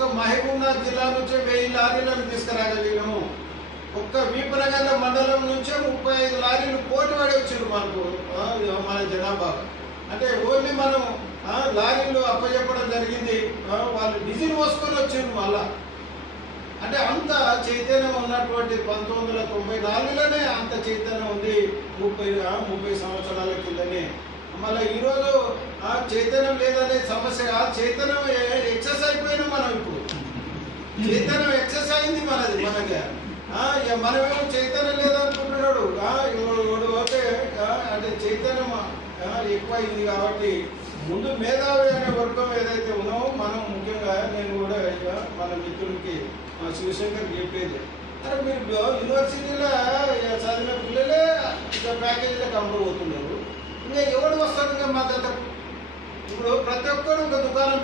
ఒక్క మహబూబ్నాథ్ జిల్లా నుంచే వెయ్యి లారీలను తీసుకురాగలిగాము. ఒక్క వీపనగర్ మండలం నుంచే ముప్పై ఐదు లారీలు పోటీ పడి వచ్చారు మనకు మన జనాభా. అంటే ఓన్లీ మనం ఆ, లారీలు అప్పచెప్పడం జరిగింది వాళ్ళు డిజిల్ పోసుకొని వచ్చారు మళ్ళా. అంటే అంత చైతన్యం ఉన్నటువంటి పంతొమ్మిది వందల తొంభై నాలుగులోనే అంత చైతన్యం ఉంది ముప్పై ముప్పై సంవత్సరాల కిందనే. మళ్ళీ ఈరోజు ఆ చైతన్యం లేదనే సమస్య చైతన్యం ఎక్సెస్ అయిపోయినా మనం ఇప్పుడు చైతన్యం ఎక్సెస్ అయింది మనది మనకి. ఆ, ఇక మనమేమో చైతన్యం లేదనుకుంటున్నాడు. వాడు అంటే చైతన్యం ఎక్కువ అయింది కాబట్టి. ముందు మేధావి అనే వర్గం ఏదైతే ఉన్నామో మనం ముఖ్యంగా నేను కూడా మన మిత్రుడికి మా శివశంకర్ చెప్పేది. అరే మీరు యూనివర్సిటీలో ఇక చదివిన పిల్లలే ఇక ప్యాకేజీలో అమ్ముడు అవుతున్నారు ఇంకా ఎవడు వస్తాడు ఇంకా మా దగ్గర? ఇప్పుడు ప్రతి ఒక్కరు ఒక దుకాణం